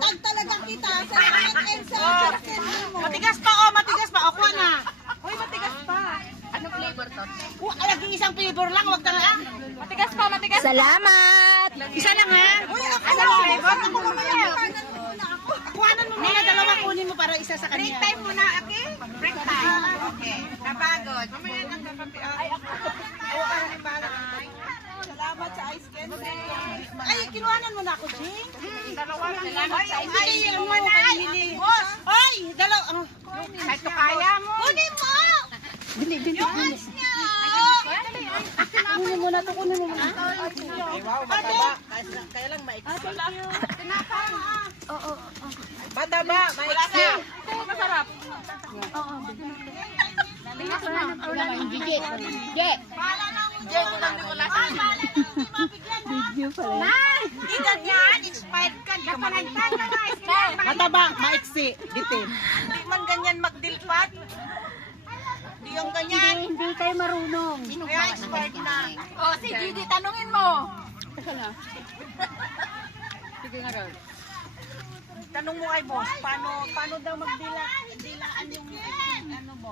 Tag talaga kita. Salamat, Elsa. Matigas pa, oh, matigas pa. O, kuha na. Hoy, matigas pa. Anong flavor to? Lagi isang flavor lang, wag na nga. Matigas pa, matigas. Salamat! Isa lang ha. Uy, ako Ano lang. flavor? Ako mamaya. Panan muna ako. Kuhanan mo muna, dalawa kunin mo para isa sa kanya. Break time muna, okay? Break time. Okay. Napagod. Mamaya lang kapapi. Ay, ako. Salamat sa ice cream. Ay, kinuhanan mo na ako, Jing. Dalawa. Salamat sa inyo. Ay, ano mo, kanili. Ay, dalawa. Kahit kaya mo. Kunin mo! Yung ice niya! Kunin mo na ito, kunin mo na. Ay, wow, mataba. Kaya lang maiksi. Mataba, maiksi. Masarap. Hindi ganyan. Expired ka. Kapanagtan na nga. Mataba, maiksi, bitin. Hindi man ganyan magdilpat. Hindi yung ganyan. Hindi kayo marunong. Kaya expired na. O, si Didi, tanungin mo. Tanong mo ay boss, paano daw magdilaan yung ano mo?